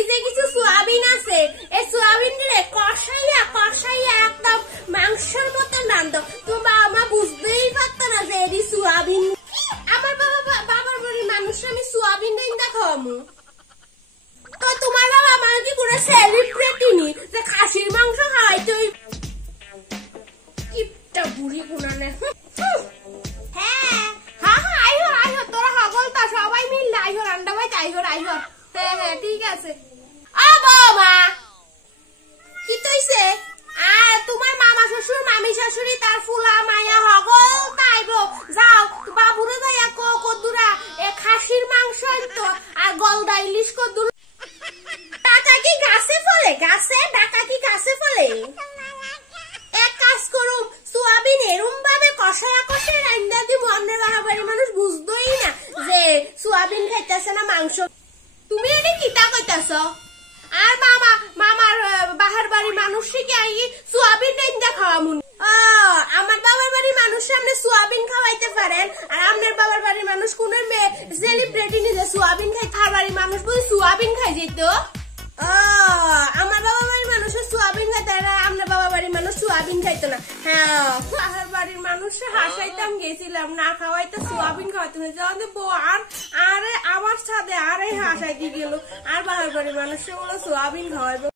ফ্রিজে কিছু সোয়াবিন আছে, এই সোয়াবিন রে কষাইয়া কষাইয়া একদম মাংসের মতো রান্ধো। তোমার আমার বুঝতেই পারতো না যে এটি সোয়াবিন। আমার বাবার বাড়ির মানুষরা আমি সোয়াবিন রাইন্দা খাওয়ামু। তো তোমার বাবা আমার কি পুরো সেলিব্রিটি নি যে খাসির মাংস খাওয়াইতে? কিপটা বুড়ি গুনানে। সবাই মিললে আইহর আন্ডা ভাই আইহর আইহর। হ্যাঁ হ্যাঁ ঠিক আছে। বাবা কি তৈছে? তোমার মামা শ্বশুর মামি শাশুড়ি তার ফুলা মায়া হগল তাইব। যাও বাবুরে যাইয়া কদুরা খাসির মাংস তো আর গলদা ইলিশ কদুর। টাকা কি গাছে ফলে? গাছে টাকা কি গাছে ফলে? এক কাজ করুম, সোয়াবিন এরম ভাবে কষায়া কষায় রান্না দিব আমরা বাড়ির মানুষ বুঝতোই না যে সোয়াবিন খাইতেছে না মাংস। তুমি এটা কিতা কইতাছ? আর মামার বাহার বাড়ির মানুষকে কি আর সোয়াবিন রান্না খাওয়ামুন? আমার বাবার বাড়ির মানুষ সামনে সোয়াবিন খাওয়াইতে পারেন, আর আপনার বাবার বাড়ির মানুষ কোন সেলিব্রিটি নিজে সোয়াবিন খাই? তার বাড়ির মানুষ বলে সোয়াবিন খাই যেত। আমার বাবা বাড়ির মানুষের সোয়াবিন খাইতে, আপনার বাবা বাড়ির মানুষ সোয়াবিন খাইতো না। হ্যাঁ বাহার বাড়ির মানুষ হাসাইতাম গেছিলাম না খাওয়াইতো সোয়াবিন খাওয়াইতো না। আর আরে আমার সাথে আরে হাসাইতে গেল, আর বাহার বাড়ির মানুষকে বলো সোয়াবিন খাওয়াইবো।